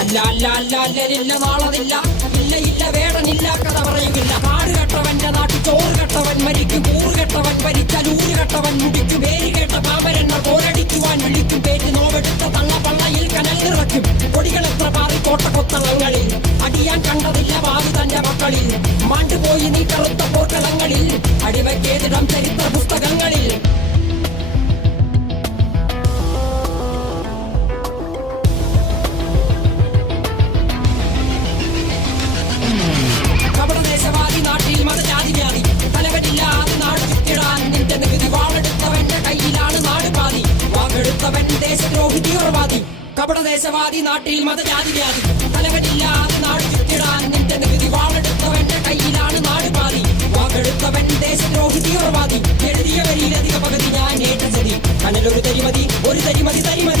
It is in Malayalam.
അല്ല അല്ല അല്ല അല്ലലില്ല നാളതില്ല, ഇല്ല ഇല്ല വേടനില്ല കഥ പറയുകില്ല. കാട് കെട്ടവന്റെ നാട്ടിൽ ചോറ് കെട്ടവൻ മരിക്കും, കൂറ് കെട്ടവൻ ഭരിച്ചാൽ ഊര് കെട്ടവൻ മുടിക്കും. പേര് കേട്ട പാമ്പരെണ്ണ പോരടിക്കുവാൻ വിളിക്കും, പേറ്റ് നോവെടുത്ത തള്ള പള്ളയിൽ കനൽ നിറയ്ക്കും. കൊടികൾ എത്ര പാറി കോട്ടക്കൊത്തളങ്ങളിൽ, അടിയാൻ കണ്ടതില്ല ഭാവി തന്റെ മക്കളിൽ. മാണ്ടുപോയി നീ കറുത്ത പോർക്കളങ്ങളിൽ, അടിവയ്ക്കേതിടം ചരിത്ര പുസ്തകങ്ങളിൽ. കപടദേശവാദി നാട്ടിൽ മതജാതി വ്യാധി, തലവനില്ലാതെ നാട് ചുറ്റിടാൻ നിന്റെ നികുതി. വാളെടുത്തവന്റെ കയ്യിലാണ് നാട് പാതി, വാക്കെടുത്തവൻ ദേശദ്രോഹി തീവ്രവാദി. കപടദേശവാദി നാട്ടിൽ മതജാതി വ്യാധി, തലവനില്ലാതെ നാട് ചുറ്റിടാൻ നിന്റെ നികുതി. വാളെടുത്തവന്റെ കയ്യിലാണ് നാട് പാതി, വാക്കെടുത്തവൻ ദേശദ്രോഹി തീവ്രവാദി. എഴുതിയ വരിയിലധിക പകുതി ഞാൻ ഏറ്റ ചതി, കനലൊരു തരിമതി ഒരു തരിമതി തരിമതി.